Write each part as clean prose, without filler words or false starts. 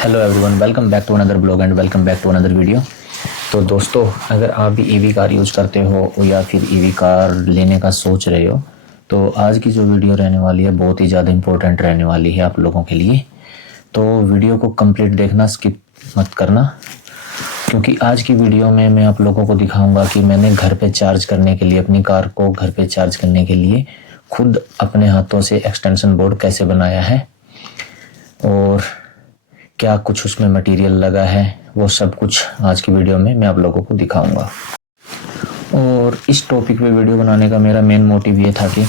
Hello everyone, welcome back to another blog and welcome back to another video. तो दोस्तों, अगर आप भी ईवी कार यूज़ करते हो या फिर ईवी कार लेने का सोच रहे हो तो आज की जो वीडियो रहने वाली है बहुत ही ज़्यादा इम्पोर्टेंट रहने वाली है आप लोगों के लिए। तो वीडियो को कंप्लीट देखना, स्किप मत करना, क्योंकि आज की वीडियो में मैं आप लोगों को दिखाऊंगा कि मैंने घर पे चार्ज करने के लिए, अपनी कार को घर पे चार्ज करने के लिए खुद अपने हाथों से एक्सटेंशन बोर्ड कैसे बनाया है और क्या कुछ उसमें मटेरियल लगा है, वो सब कुछ आज की वीडियो में मैं आप लोगों को दिखाऊंगा। और इस टॉपिक पे वीडियो बनाने का मेरा मेन मोटिव ये था कि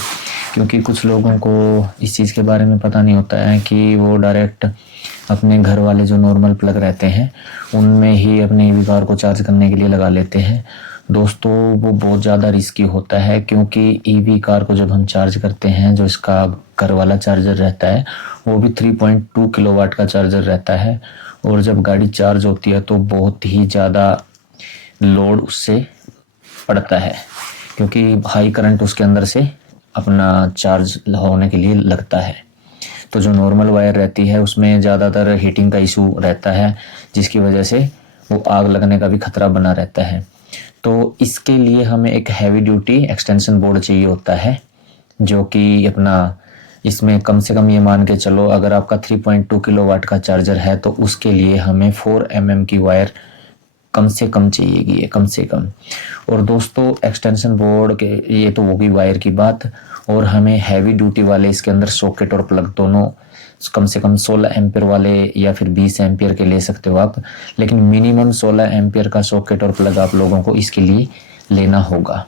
क्योंकि कुछ लोगों को इस चीज़ के बारे में पता नहीं होता है कि वो डायरेक्ट अपने घर वाले जो नॉर्मल प्लग रहते हैं उनमें ही अपने ईवी कार को चार्ज करने के लिए लगा लेते हैं। दोस्तों, वो बहुत ज़्यादा रिस्की होता है, क्योंकि ईवी कार को जब हम चार्ज करते हैं, जो इसका घर वाला चार्जर रहता है वो भी 3.2 किलोवाट का चार्जर रहता है। और जब गाड़ी चार्ज होती है तो बहुत ही ज़्यादा लोड उससे पड़ता है, क्योंकि हाई करंट उसके अंदर से अपना चार्ज होने के लिए लगता है। तो जो नॉर्मल वायर रहती है उसमें ज़्यादातर हीटिंग का इशू रहता है, जिसकी वजह से वो आग लगने का भी खतरा बना रहता है। तो इसके लिए हमें एक हैवी ड्यूटी एक्सटेंशन बोर्ड चाहिए होता है, जो कि अपना इसमें कम से कम ये मान के चलो, अगर आपका 3.2 किलोवाट का चार्जर है तो उसके लिए हमें 4 mm की वायर कम से कम चाहिएगी, ये कम से कम। और दोस्तों, एक्सटेंशन बोर्ड के ये तो होगी वायर की बात, और हमें हैवी ड्यूटी वाले इसके अंदर सॉकेट और प्लग दोनों कम से कम 16 एम्पियर वाले या फिर 20 एम्पियर के ले सकते हो आप, लेकिन मिनिमम 16 एम्पियर का सॉकेट और प्लग आप लोगों को इसके लिए लेना होगा।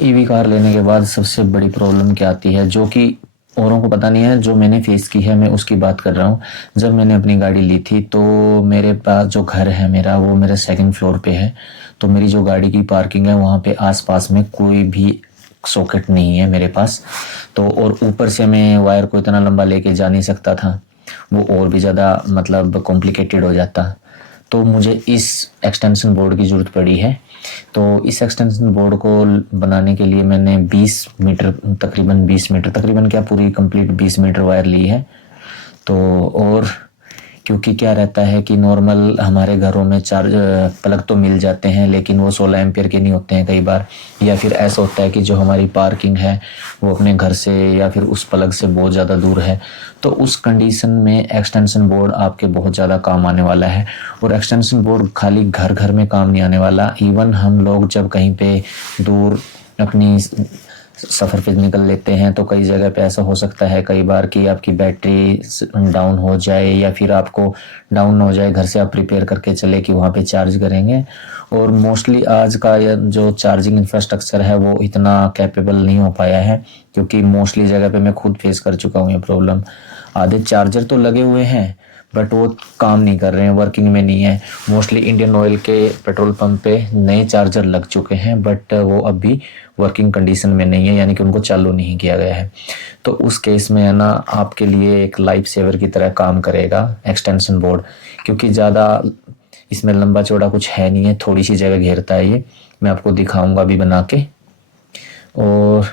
ईवी कार लेने के बाद सबसे बड़ी प्रॉब्लम क्या आती है, जो कि औरों को पता नहीं है, जो मैंने फेस की है मैं उसकी बात कर रहा हूँ। जब मैंने अपनी गाड़ी ली थी तो मेरे पास जो घर है मेरा, वो मेरे सेकंड फ्लोर पे है। तो मेरी जो गाड़ी की पार्किंग है वहाँ पे आसपास में कोई भी सॉकेट नहीं है मेरे पास। तो और ऊपर से मैं वायर को इतना लंबा लेके जा नहीं सकता था, वो और भी ज़्यादा मतलब कॉम्प्लिकेटेड हो जाता। तो मुझे इस एक्सटेंशन बोर्ड की ज़रूरत पड़ी है। तो इस एक्सटेंशन बोर्ड को बनाने के लिए मैंने 20 मीटर, तकरीबन 20 मीटर, तकरीबन क्या पूरी कंप्लीट 20 मीटर वायर ली है। तो और क्योंकि क्या रहता है कि नॉर्मल हमारे घरों में चार्ज प्लग तो मिल जाते हैं, लेकिन वो 16 एम्पियर के नहीं होते हैं कई बार, या फिर ऐसा होता है कि जो हमारी पार्किंग है वो अपने घर से या फिर उस प्लग से बहुत ज़्यादा दूर है। तो उस कंडीशन में एक्सटेंशन बोर्ड आपके बहुत ज़्यादा काम आने वाला है। और एक्सटेंशन बोर्ड खाली घर घर में काम नहीं आने वाला, इवन हम लोग जब कहीं पे दूर अपनी सफ़र पे निकल लेते हैं तो कई जगह पे ऐसा हो सकता है कई बार कि आपकी बैटरी डाउन हो जाए, या फिर आपको डाउन हो जाए, घर से आप प्रिपेयर करके चले कि वहाँ पे चार्ज करेंगे। और मोस्टली आज का जो चार्जिंग इंफ्रास्ट्रक्चर है वो इतना कैपेबल नहीं हो पाया है, क्योंकि मोस्टली जगह पे मैं खुद फेस कर चुका हूँ ये प्रॉब्लम। आधे चार्जर तो लगे हुए हैं बट वो काम नहीं कर रहे हैं, वर्किंग में नहीं है। मोस्टली इंडियन ऑयल के पेट्रोल पंप पे नए चार्जर लग चुके हैं बट वो अभी वर्किंग कंडीशन में नहीं है, यानी कि उनको चालू नहीं किया गया है। तो उस केस में है ना, आपके लिए एक लाइफ सेवर की तरह काम करेगा एक्सटेंशन बोर्ड, क्योंकि ज़्यादा इसमें लंबा चौड़ा कुछ है नहीं है, थोड़ी सी जगह घेरता है ये। मैं आपको दिखाऊंगा अभी बना के। और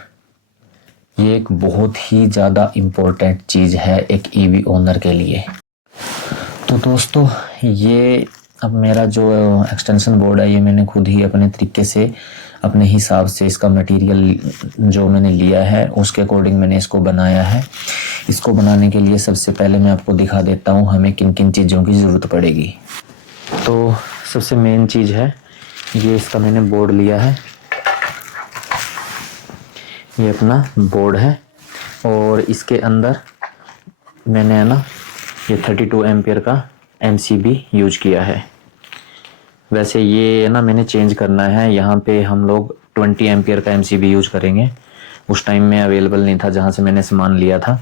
ये एक बहुत ही ज़्यादा इम्पोर्टेंट चीज़ है एक ईवी ओनर के लिए। तो दोस्तों, ये अब मेरा जो एक्सटेंशन बोर्ड है ये मैंने खुद ही अपने तरीके से, अपने हिसाब से इसका मटेरियल जो मैंने लिया है उसके अकॉर्डिंग मैंने इसको बनाया है। इसको बनाने के लिए सबसे पहले मैं आपको दिखा देता हूँ हमें किन किन चीज़ों की ज़रूरत पड़ेगी। तो सबसे मेन चीज़ है ये, इसका मैंने बोर्ड लिया है, ये अपना बोर्ड है। और इसके अंदर मैंने है ना ये 32 एम्पियर का MCB यूज किया है। वैसे ये ना मैंने चेंज करना है, यहाँ पे हम लोग 20 एम्पियर का MCB यूज करेंगे। उस टाइम में अवेलेबल नहीं था जहाँ से मैंने सामान लिया था।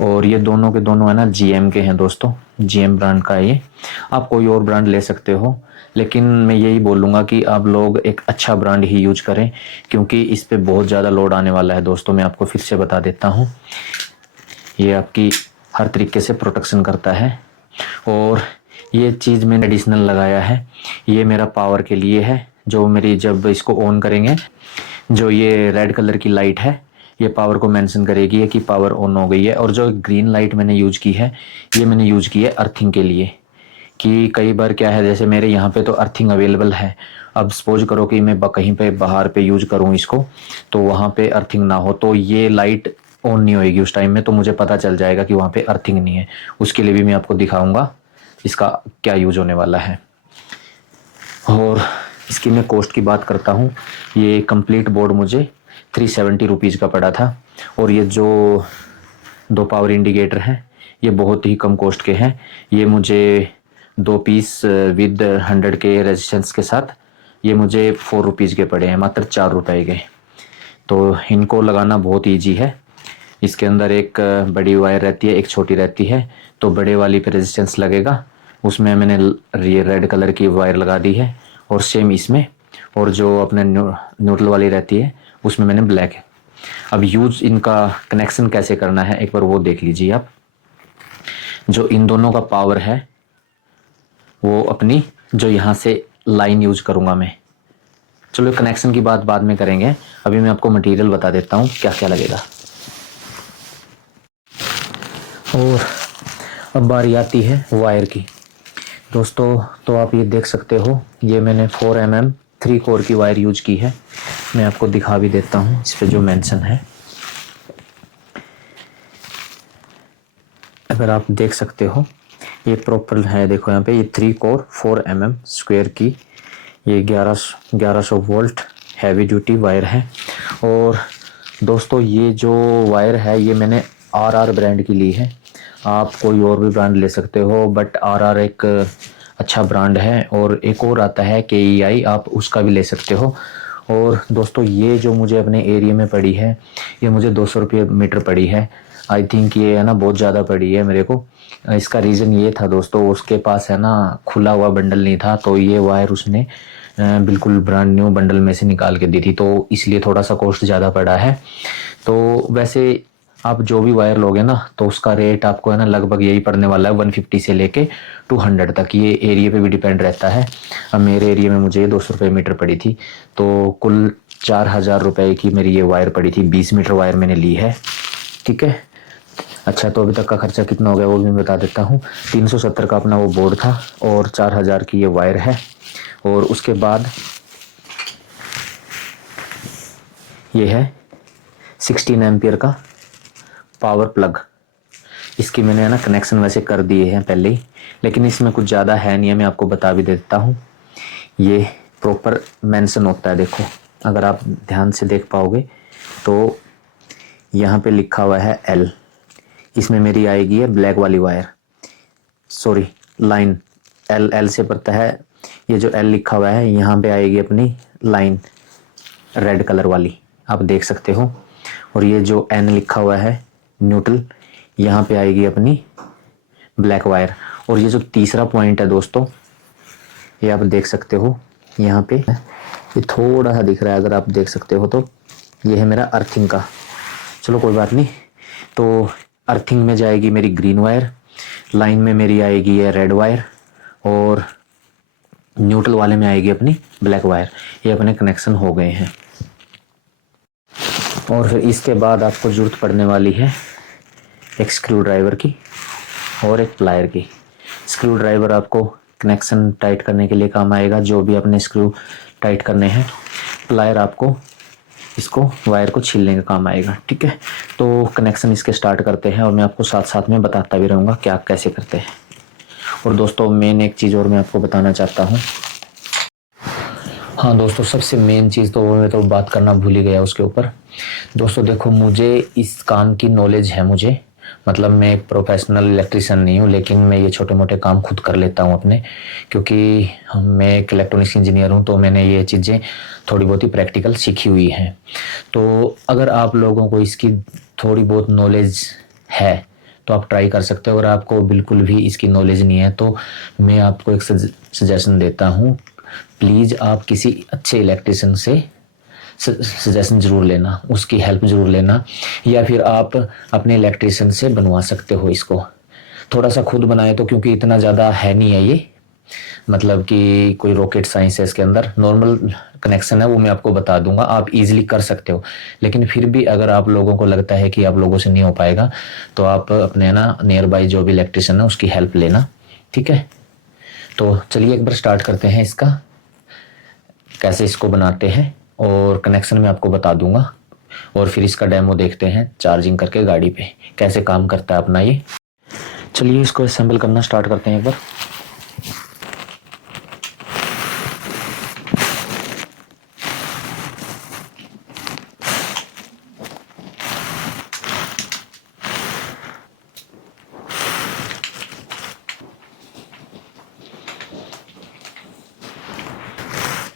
और ये दोनों के दोनों है ना GM के हैं दोस्तों, GM ब्रांड का है ये। आप कोई और ब्रांड ले सकते हो, लेकिन मैं यही बोलूँगा कि आप लोग एक अच्छा ब्रांड ही यूज करें, क्योंकि इस पर बहुत ज़्यादा लोड आने वाला है दोस्तों। मैं आपको फिर से बता देता हूँ, ये आपकी हर तरीके से प्रोटेक्शन करता है। और ये चीज़ मैंने एडिशनल लगाया है, ये मेरा पावर के लिए है। जो मेरी जब इसको ऑन करेंगे, जो ये रेड कलर की लाइट है ये पावर को मेंशन करेगी कि पावर ऑन हो गई है। और जो ग्रीन लाइट मैंने यूज की है, ये मैंने यूज की है अर्थिंग के लिए, कि कई बार क्या है, जैसे मेरे यहाँ पे तो अर्थिंग अवेलेबल है। अब सपोज करो कि मैं कहीं पे बाहर पे यूज करूँ इसको, तो वहाँ पे अर्थिंग ना हो, तो ये लाइट ऑन नहीं होएगी उस टाइम में, तो मुझे पता चल जाएगा कि वहाँ पे अर्थिंग नहीं है। उसके लिए भी मैं आपको दिखाऊंगा इसका क्या यूज होने वाला है। और इसकी मैं कॉस्ट की बात करता हूँ, ये कंप्लीट बोर्ड मुझे 370 रुपीज़ का पड़ा था। और ये जो 2 पावर इंडिकेटर हैं, ये बहुत ही कम कॉस्ट के हैं। ये मुझे 2 पीस विद 100 के रेजिस्टेंस के साथ ये मुझे 4 रुपीज़ के पड़े हैं, मात्र 4 रुपए के। तो इनको लगाना बहुत ईजी है। इसके अंदर एक बड़ी वायर रहती है, एक छोटी रहती है। तो बड़े वाली पे रेजिस्टेंस लगेगा, उसमें मैंने ये रेड कलर की वायर लगा दी है, और सेम इसमें। और जो अपने न्यूट्रल वाली रहती है उसमें मैंने ब्लैक है। अब यूज इनका कनेक्शन कैसे करना है एक बार वो देख लीजिए आप। जो इन दोनों का पावर है वो अपनी जो यहाँ से लाइन यूज करूँगा मैं। चलो कनेक्शन की बात बाद में करेंगे, अभी मैं आपको मटेरियल बता देता हूँ क्या क्या लगेगा। और अब बारी आती है वायर की दोस्तों। तो आप ये देख सकते हो, ये मैंने 4 mm 3 कोर की वायर यूज की है। मैं आपको दिखा भी देता हूँ इस पे जो मेंशन है, अगर आप देख सकते हो ये प्रॉपर है। देखो यहाँ पे ये 3 कोर 4 mm स्क्वायर की ये 1100 वोल्ट हैवी ड्यूटी वायर है। और दोस्तों ये जो वायर है ये मैंने RR ब्रांड की ली है। आप कोई और भी ब्रांड ले सकते हो, बट RR एक अच्छा ब्रांड है। और एक और आता है KEI, आप उसका भी ले सकते हो। और दोस्तों ये जो मुझे अपने एरिया में पड़ी है, ये मुझे 200 रुपये मीटर पड़ी है। आई थिंक ये है ना बहुत ज़्यादा पड़ी है मेरे को। इसका रीज़न ये था दोस्तों, उसके पास है ना खुला हुआ बंडल नहीं था, तो ये वायर उसने बिल्कुल ब्रांड न्यू बंडल में से निकाल के दी थी, तो इसलिए थोड़ा सा कॉस्ट ज़्यादा पड़ा है। तो वैसे आप जो भी वायर लोगे ना, तो उसका रेट आपको है ना लगभग यही पड़ने वाला है 150 से लेके 200 तक। ये एरिया पे भी डिपेंड रहता है। अब मेरे एरिया में मुझे 200 रुपये मीटर पड़ी थी, तो कुल 4000 रुपये की मेरी ये वायर पड़ी थी। 20 मीटर वायर मैंने ली है, ठीक है। अच्छा, तो अभी तक का खर्चा कितना हो गया वो भी मैं बता देता हूँ। 370 का अपना वो बोर्ड था, और 4000 की ये वायर है। और उसके बाद ये है 16 एम्पियर का पावर प्लग। इसकी मैंने है ना कनेक्शन वैसे कर दिए हैं पहले ही, लेकिन इसमें कुछ ज़्यादा है नहीं है, मैं आपको बता भी देता हूँ। ये प्रॉपर मेंशन होता है, देखो अगर आप ध्यान से देख पाओगे तो यहाँ पे लिखा हुआ है L। इसमें मेरी आएगी है ब्लैक वाली वायर, सॉरी लाइन। L से पड़ता है, ये जो L लिखा हुआ है यहाँ पे आएगी अपनी लाइन रेड कलर वाली, आप देख सकते हो। और ये जो N लिखा हुआ है न्यूट्रल, यहाँ पे आएगी अपनी ब्लैक वायर। और ये जो तीसरा पॉइंट है दोस्तों, ये आप देख सकते हो यहाँ पे, ये थोड़ा सा दिख रहा है, अगर आप देख सकते हो तो ये है मेरा अर्थिंग का। चलो कोई बात नहीं। तो अर्थिंग में जाएगी मेरी ग्रीन वायर, लाइन में मेरी आएगी ये रेड वायर, और न्यूट्रल वाले में आएगी अपनी ब्लैक वायर। ये अपने कनेक्शन हो गए हैं। और फिर इसके बाद आपको ज़रूरत पड़ने वाली है एक स्क्रू ड्राइवर की और एक प्लायर की। स्क्रू ड्राइवर आपको कनेक्शन टाइट करने के लिए काम आएगा, जो भी अपने स्क्रू टाइट करने हैं। प्लायर आपको इसको वायर को छीलने का काम आएगा, ठीक है। तो कनेक्शन इसके स्टार्ट करते हैं, और मैं आपको साथ साथ में बताता भी रहूँगा क्या कैसे करते हैं। और दोस्तों मेन एक चीज़ और मैं आपको बताना चाहता हूँ। हाँ दोस्तों, सबसे मेन चीज़ तो मैं तो बात करना भूल ही गया उसके ऊपर। दोस्तों देखो, मुझे इस काम की नॉलेज है, मुझे मतलब मैं एक प्रोफेशनल इलेक्ट्रिशियन नहीं हूँ, लेकिन मैं ये छोटे मोटे काम खुद कर लेता हूँ अपने, क्योंकि मैं एक इलेक्ट्रॉनिक्स इंजीनियर हूँ, तो मैंने ये चीज़ें थोड़ी बहुत ही प्रैक्टिकल सीखी हुई हैं। तो अगर आप लोगों को इसकी थोड़ी बहुत नॉलेज है तो आप ट्राई कर सकते हो। अगर आपको बिल्कुल भी इसकी नॉलेज नहीं है तो मैं आपको एक सजेशन देता हूँ, प्लीज़ आप किसी अच्छे इलेक्ट्रिशियन से सजेशन ज़रूर लेना, उसकी हेल्प ज़रूर लेना, या फिर आप अपने इलेक्ट्रिशियन से बनवा सकते हो इसको। थोड़ा सा खुद बनाए तो, क्योंकि इतना ज़्यादा है नहीं है ये, मतलब कि कोई रॉकेट साइंस है इसके अंदर, नॉर्मल कनेक्शन है वो मैं आपको बता दूंगा, आप इजीली कर सकते हो। लेकिन फिर भी अगर आप लोगों को लगता है कि आप लोगों से नहीं हो पाएगा तो आप अपने ना नियर बाई जो भी इलेक्ट्रिशियन है उसकी हेल्प लेना, ठीक है। तो चलिए एक बार स्टार्ट करते हैं इसका, कैसे इसको बनाते हैं, और कनेक्शन मैं आपको बता दूंगा, और फिर इसका डेमो देखते हैं चार्जिंग करके गाड़ी पे कैसे काम करता है अपना ये। चलिए इसको असेंबल करना स्टार्ट करते हैं एक बार।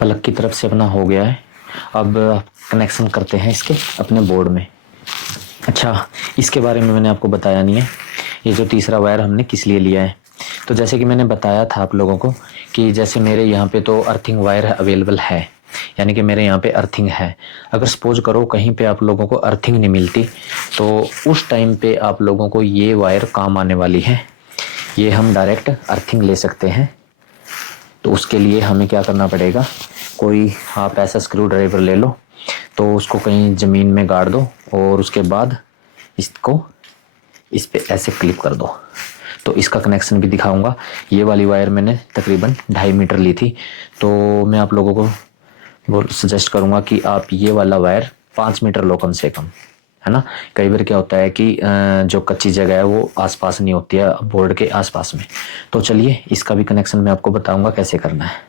प्लग की तरफ से अपना हो गया है, अब कनेक्शन करते हैं इसके अपने बोर्ड में। अच्छा, इसके बारे में मैंने आपको बताया नहीं है, ये जो तीसरा वायर हमने किस लिए लिया है। तो जैसे कि मैंने बताया था आप लोगों को कि जैसे मेरे यहाँ पे तो अर्थिंग वायर अवेलेबल है, यानी कि मेरे यहाँ पे अर्थिंग है। अगर सपोज करो कहीं पे आप लोगों को अर्थिंग नहीं मिलती तो उस टाइम पे आप लोगों को ये वायर काम आने वाली है, ये हम डायरेक्ट अर्थिंग ले सकते हैं। तो उसके लिए हमें क्या करना पड़ेगा, कोई आप ऐसा स्क्रू ड्राइवर ले लो, तो उसको कहीं ज़मीन में गाड़ दो और उसके बाद इसको इस पे ऐसे क्लिप कर दो। तो इसका कनेक्शन भी दिखाऊंगा। ये वाली वायर मैंने तकरीबन 2.5 मीटर ली थी, तो मैं आप लोगों को वो सजेस्ट करूंगा कि आप ये वाला वायर 5 मीटर लो कम से कम, है ना। कई बार क्या होता है कि जो कच्ची जगह है वो आसपास नहीं होती है बोर्ड के आसपास में। तो चलिए इसका भी कनेक्शन मैं आपको बताऊंगा कैसे करना है।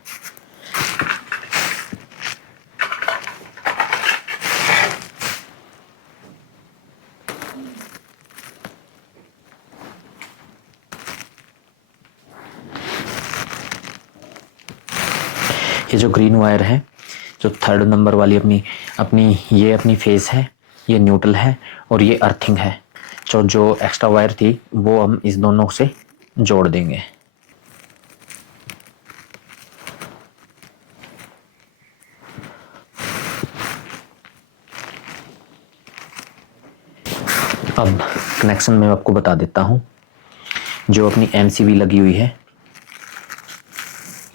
ये जो ग्रीन वायर है, जो 3rd नंबर वाली अपनी फेस है, ये न्यूट्रल है और ये अर्थिंग है। जो एक्स्ट्रा वायर थी वो हम इस दोनों से जोड़ देंगे। अब कनेक्शन मैं आपको बता देता हूँ। जो अपनी MCB लगी हुई है,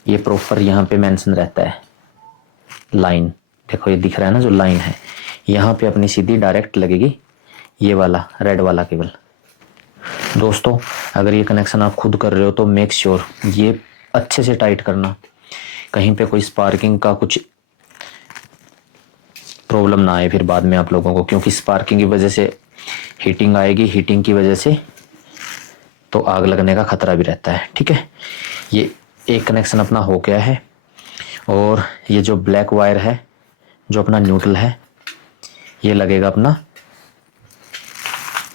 ये प्रॉपर यहाँ पे मेंशन रहता है लाइन, देखो ये दिख रहा है ना, जो लाइन है यहाँ पे अपनी सीधी डायरेक्ट लगेगी ये वाला रेड वाला केबल। दोस्तों अगर ये कनेक्शन आप खुद कर रहे हो तो मेक श्योर ये अच्छे से टाइट करना, कहीं पे कोई स्पार्किंग का कुछ प्रॉब्लम ना आए फिर बाद में आप लोगों को, क्योंकि स्पार्किंग की वजह से हीटिंग आएगी, हीटिंग की वजह से तो आग लगने का खतरा भी रहता है, ठीक है। ये एक कनेक्शन अपना हो गया है, और ये जो ब्लैक वायर है जो अपना न्यूट्रल है ये लगेगा अपना,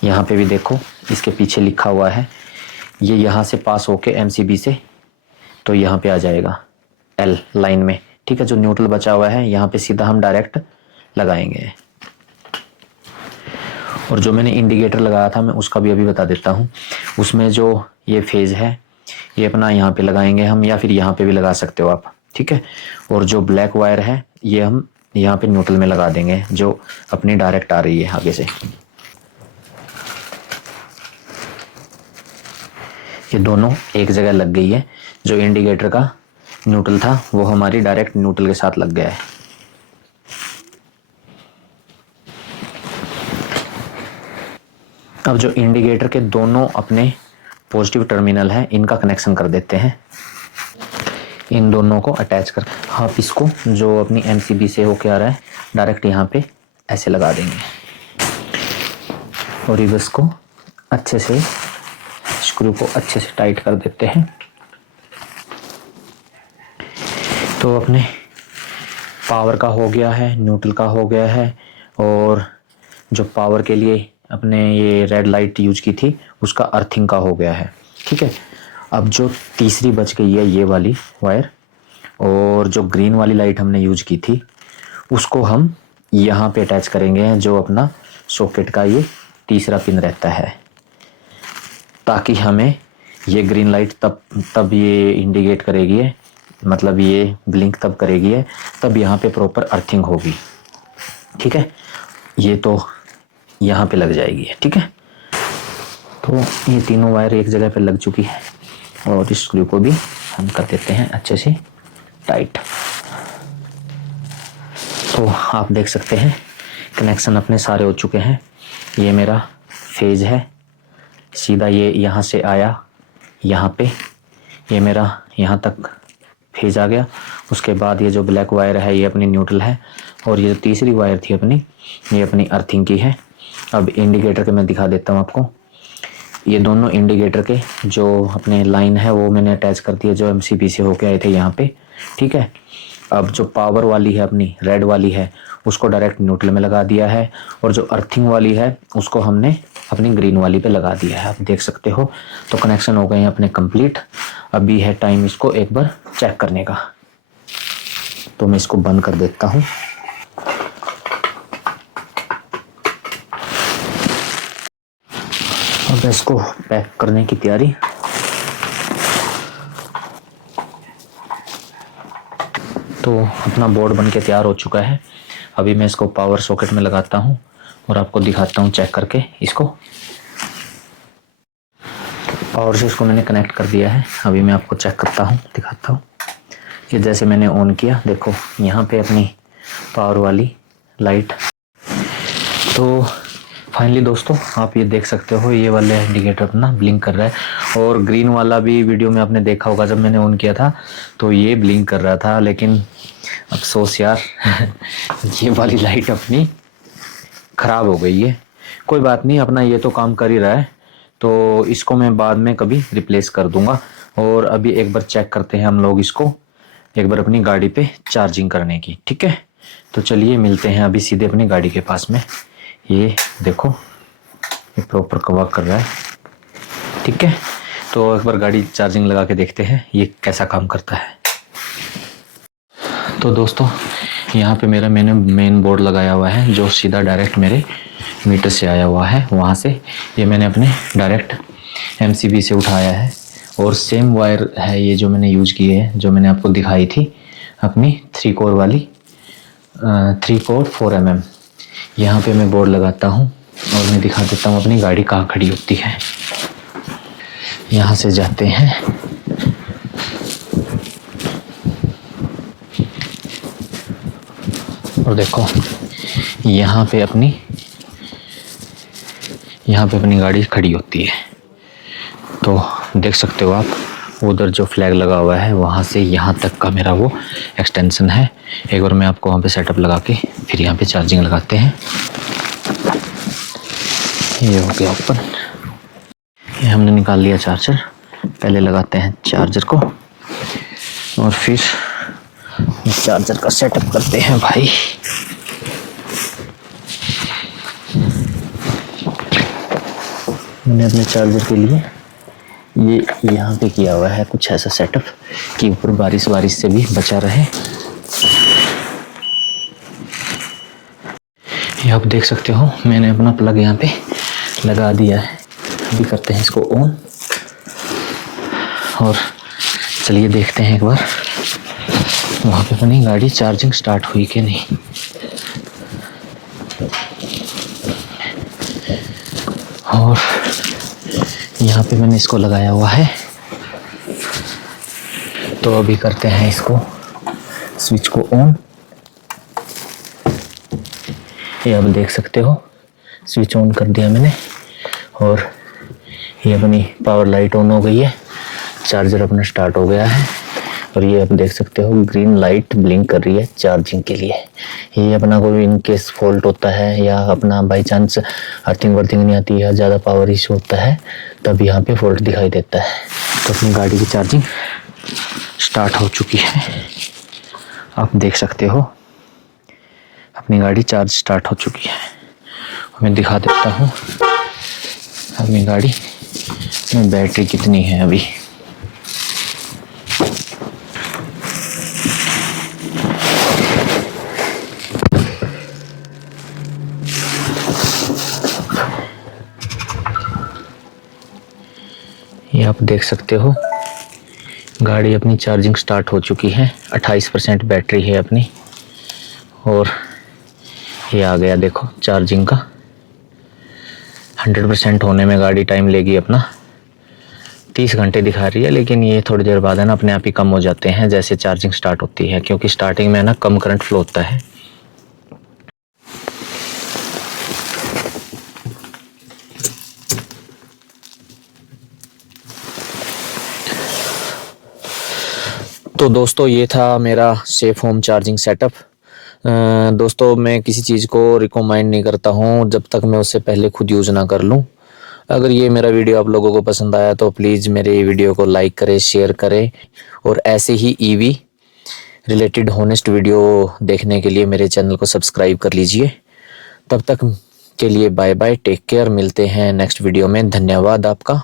यहाँ पे भी देखो इसके पीछे लिखा हुआ है, ये यहाँ से पास होके MCB से तो यहाँ पे आ जाएगा L लाइन में, ठीक है। जो न्यूट्रल बचा हुआ है यहाँ पे सीधा हम डायरेक्ट लगाएंगे। और जो मैंने इंडिकेटर लगाया था मैं उसका भी अभी बता देता हूँ। उसमें जो ये फेज है ये अपना यहाँ पे लगाएंगे हम, या फिर यहाँ पे भी लगा सकते हो आप, ठीक है। और जो ब्लैक वायर है ये हम यहाँ पे न्यूट्रल में लगा देंगे, जो अपनी डायरेक्ट आ रही है आगे से। ये दोनों एक जगह लग गई है, जो इंडिकेटर का न्यूट्रल था वो हमारी डायरेक्ट न्यूट्रल के साथ लग गया है। अब जो इंडिकेटर के दोनों अपने पॉजिटिव टर्मिनल है इनका कनेक्शन कर देते हैं, इन दोनों को अटैच कर आप इसको जो अपनी MCB से होके आ रहा है डायरेक्ट यहाँ पे ऐसे लगा देंगे, और रिवर्स को अच्छे से स्क्रू को अच्छे से टाइट कर देते हैं। तो अपने पावर का हो गया है, न्यूट्रल का हो गया है, और जो पावर के लिए अपने ये रेड लाइट यूज की थी उसका अर्थिंग का हो गया है, ठीक है। अब जो तीसरी बच गई है ये वाली वायर, और जो ग्रीन वाली लाइट हमने यूज की थी उसको हम यहाँ पे अटैच करेंगे, जो अपना सॉकेट का ये तीसरा पिन रहता है, ताकि हमें ये ग्रीन लाइट तब ये इंडिकेट करेगी है, मतलब ये ब्लिंक तब करेगी है तब यहाँ पे प्रॉपर अर्थिंग होगी, ठीक है। ये तो यहाँ पे लग जाएगी, ठीक है। तो ये तीनों वायर एक जगह पे लग चुकी है, और इस स्क्रू को भी हम कर देते हैं अच्छे से टाइट। तो आप देख सकते हैं कनेक्शन अपने सारे हो चुके हैं। ये मेरा फेज है, सीधा ये यहाँ से आया यहाँ पे, ये मेरा यहाँ तक फेज आ गया। उसके बाद ये जो ब्लैक वायर है ये अपनी न्यूट्रल है, और ये जो तीसरी वायर थी अपनी, ये अपनी अर्थिंग की है। अब इंडिकेटर के मैं दिखा देता हूँ आपको। ये दोनों इंडिकेटर के जो अपने लाइन है वो मैंने अटैच कर दिया, जो एमसीबी से होके आए थे यहाँ पे, ठीक है। अब जो पावर वाली है अपनी रेड वाली है उसको डायरेक्ट न्यूट्रल में लगा दिया है, और जो अर्थिंग वाली है उसको हमने अपनी ग्रीन वाली पे लगा दिया है, आप देख सकते हो। तो कनेक्शन हो गए हैं अपने कंप्लीट। अभी है टाइम इसको एक बार चेक करने का, तो मैं इसको बंद कर देता हूँ। अब इसको पैक करने की तैयारी। तो अपना बोर्ड बन के तैयार हो चुका है। अभी मैं इसको पावर सॉकेट में लगाता हूँ और आपको दिखाता हूँ चेक करके इसको। पावर से इसको मैंने कनेक्ट कर दिया है। अभी मैं आपको चेक करता हूँ, दिखाता हूँ। ये जैसे मैंने ऑन किया, देखो यहाँ पे अपनी पावर वाली लाइट। तो फाइनली दोस्तों आप ये देख सकते हो, ये वाले इंडिकेटर अपना ब्लिंक कर रहा है, और ग्रीन वाला भी वीडियो में आपने देखा होगा, जब मैंने ऑन किया था तो ये ब्लिंक कर रहा था। लेकिन अफसोस यार ये वाली लाइट अपनी ख़राब हो गई है। कोई बात नहीं, अपना ये तो काम कर ही रहा है, तो इसको मैं बाद में कभी रिप्लेस कर दूंगा। और अभी एक बार चेक करते हैं हम लोग इसको, एक बार अपनी गाड़ी पे चार्जिंग करने की, ठीक है। तो चलिए मिलते हैं अभी सीधे अपनी गाड़ी के पास में। ये देखो ये प्रॉपर वर्क कर रहा है, ठीक है। तो एक बार गाड़ी चार्जिंग लगा के देखते हैं ये कैसा काम करता है। तो दोस्तों यहाँ पे मैंने मेन बोर्ड लगाया हुआ है, जो सीधा डायरेक्ट मेरे मीटर से आया हुआ है। वहाँ से ये मैंने अपने डायरेक्ट एमसीबी से उठाया है, और सेम वायर है ये जो मैंने यूज की है, जो मैंने आपको दिखाई थी अपनी 3 कोर वाली 3 कोर 4 mm। यहाँ पे मैं बोर्ड लगाता हूँ और मैं दिखा देता हूँ अपनी गाड़ी कहाँ खड़ी होती है। यहाँ से जाते हैं, और देखो यहाँ पे अपनी गाड़ी खड़ी होती है। तो देख सकते हो आप, उधर जो फ्लैग लगा हुआ है वहाँ से यहाँ तक का मेरा वो एक्सटेंशन है। एक बार मैं आपको वहाँ पे सेटअप लगा के फिर यहाँ पे चार्जिंग लगाते हैं। ये हो गया ओपन, ये हमने निकाल लिया चार्जर। पहले लगाते हैं चार्जर को और फिर चार्जर का सेटअप करते हैं भाई। मैंने अपने चार्जर के लिए ये यहाँ पे किया हुआ है कुछ ऐसा सेटअप कि ऊपर बारिश से भी बचा रहे। ये आप देख सकते हो मैंने अपना प्लग यहाँ पे लगा दिया है। अभी करते हैं इसको ऑन, और चलिए देखते हैं एक बार वहाँ पे अपनी गाड़ी चार्जिंग स्टार्ट हुई कि नहीं। और यहाँ पे मैंने इसको लगाया हुआ है। तो अभी करते हैं इसको स्विच को ऑन। ये आप देख सकते हो स्विच ऑन कर दिया मैंने, और ये अपनी पावर लाइट ऑन हो गई है। चार्जर अपना स्टार्ट हो गया है, और ये आप देख सकते हो ग्रीन लाइट ब्लिंक कर रही है चार्जिंग के लिए। ये अपना कोई इन केस फॉल्ट होता है या अपना बाई चांस अर्थिंग वर्थिंग नहीं आती है, ज़्यादा पावर इशू होता है, तब यहाँ पे फॉल्ट दिखाई देता है। तो अपनी गाड़ी की चार्जिंग स्टार्ट हो चुकी है, आप देख सकते हो अपनी गाड़ी चार्ज स्टार्ट हो चुकी है। मैं दिखा देता हूँ अपनी गाड़ी में बैटरी कितनी है अभी। ये आप देख सकते हो गाड़ी अपनी चार्जिंग स्टार्ट हो चुकी है। 28% बैटरी है अपनी, और ये आ गया देखो चार्जिंग का। 100% होने में गाड़ी टाइम लेगी अपना 30 घंटे दिखा रही है, लेकिन ये थोड़ी देर बाद है ना अपने आप ही कम हो जाते हैं जैसे चार्जिंग स्टार्ट होती है, क्योंकि स्टार्टिंग में ना कम करंट फ्लो होता है। तो दोस्तों ये था मेरा सेफ होम चार्जिंग सेटअप। दोस्तों मैं किसी चीज़ को रिकमेंड नहीं करता हूँ जब तक मैं उससे पहले खुद यूज़ ना कर लूँ। अगर ये मेरा वीडियो आप लोगों को पसंद आया तो प्लीज़ मेरे वीडियो को लाइक करें, शेयर करें, और ऐसे ही ईवी रिलेटेड होनेस्ट वीडियो देखने के लिए मेरे चैनल को सब्सक्राइब कर लीजिए। तब तक के लिए बाय बाय, टेक केयर, मिलते हैं नेक्स्ट वीडियो में। धन्यवाद आपका।